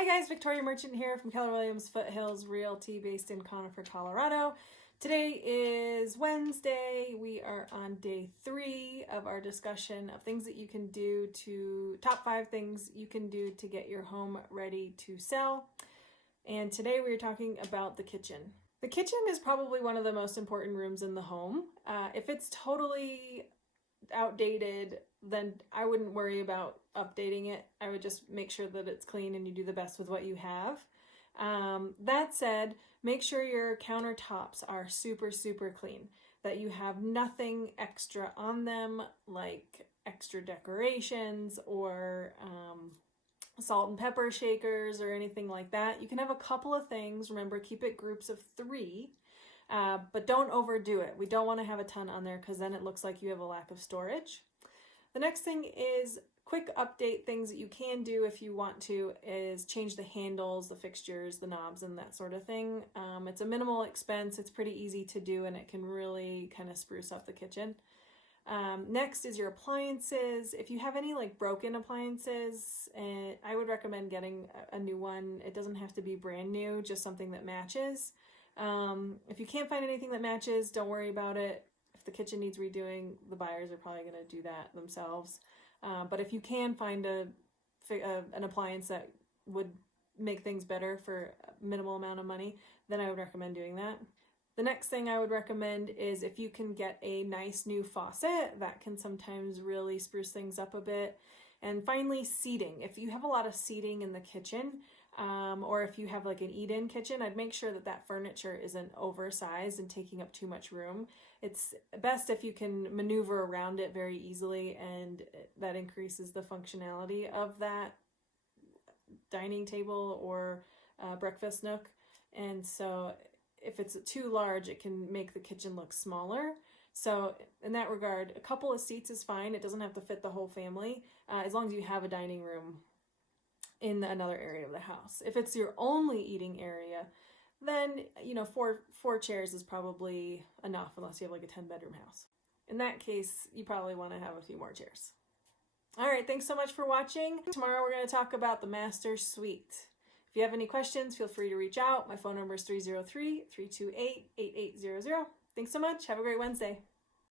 Hi guys, Victoria Merchant here from Keller Williams Foothills Realty based in Conifer, Colorado. Today is Wednesday. We are on day 3 of our discussion of things that you can do top 5 things you can do to get your home ready to sell. And today we are talking about the kitchen. The kitchen is probably one of the most important rooms in the home. If it's totally outdated, then I wouldn't worry about updating it. I would just make sure that it's clean and you do the best with what you have. That said, make sure your countertops are super clean, that you have nothing extra on them, like extra decorations or salt and pepper shakers or anything like that. You can have a couple of things. Remember, keep it groups of 3. But don't overdo it. We don't want to have a ton on there because then it looks like you have a lack of storage. The next thing is quick update things that you can do if you want to is change the handles, the fixtures, the knobs, and that sort of thing. It's a minimal expense. It's pretty easy to do and it can really kind of spruce up the kitchen. Next is your appliances. If you have any like broken appliances, I would recommend getting a new one. It doesn't have to be brand new, just something that matches. If you can't find anything that matches, don't worry about it. If the kitchen needs redoing, the buyers are probably going to do that themselves. But if you can find an appliance that would make things better for a minimal amount of money, then I would recommend doing that. The next thing I would recommend is if you can get a nice new faucet, that can sometimes really spruce things up a bit. And finally, seating. If you have a lot of seating in the kitchen, or if you have like an eat-in kitchen, I'd make sure that that furniture isn't oversized and taking up too much room. It's best if you can maneuver around it very easily, and that increases the functionality of that dining table or breakfast nook. And so if it's too large, it can make the kitchen look smaller. So in that regard, a couple of seats is fine. It doesn't have to fit the whole family, as long as you have a dining room in another area of the house. If it's your only eating area, then, four chairs is probably enough unless you have like a 10-bedroom house. In that case, you probably want to have a few more chairs. All right, thanks so much for watching. Tomorrow we're going to talk about the master suite. If you have any questions, feel free to reach out. My phone number is 303-328-8800. Thanks so much. Have a great Wednesday.